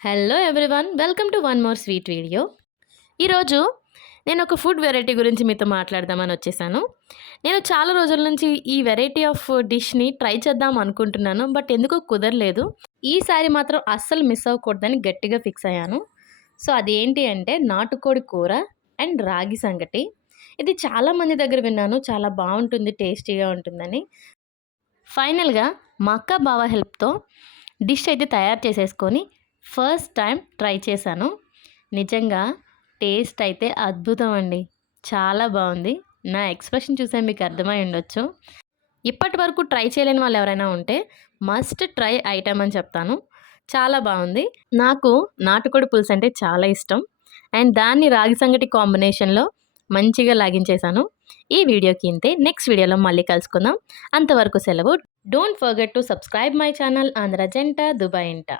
Hello everyone, welcome to one more sweet video. ఈరోజు నేను ఒక ఫుడ్ వెరైటీ గురించి మీతో మాట్లాడదామని వచ్చేసాను. నేను చాలా రోజుల నుంచి ఈ వెరైటీ ఆఫ్ డిష్ని ట్రై చేద్దాం అనుకుంటున్నాను, బట్ ఎందుకో కుదరలేదు. ఈసారి మాత్రం అస్సలు మిస్ అవ్వకూడదని గట్టిగా ఫిక్స్ అయ్యాను. సో అదేంటి అంటే నాటుకోడి కూర అండ్ రాగి సంగటి. ఇది చాలామంది దగ్గర విన్నాను, చాలా బాగుంటుంది, టేస్టీగా ఉంటుందని. ఫైనల్గా మా అక్క బావ హెల్ప్తో డిష్ అయితే తయారు చేసేసుకొని ఫస్ట్ టైం ట్రై చేశాను. నిజంగా టేస్ట్ అయితే అద్భుతం అండి, చాలా బాగుంది. నా ఎక్స్ప్రెషన్ చూసే మీకు అర్థమై ఉండొచ్చు. ఇప్పటి వరకు ట్రై చేయలేని వాళ్ళు ఎవరైనా ఉంటే మస్ట్ ట్రై ఐటమ్ అని చెప్తాను. చాలా బాగుంది. నాకు నాటుకోడి పులుసు అంటే చాలా ఇష్టం, అండ్ దాన్ని రాగి సంగటి కాంబినేషన్లో మంచిగా లాగించేశాను. ఈ వీడియోకి ఇంతే. నెక్స్ట్ వీడియోలో మళ్ళీ కలుసుకుందాం. అంతవరకు సెలవు. Don't forget to subscribe my channel Andhra జంట దుబాయ్ ఇంట.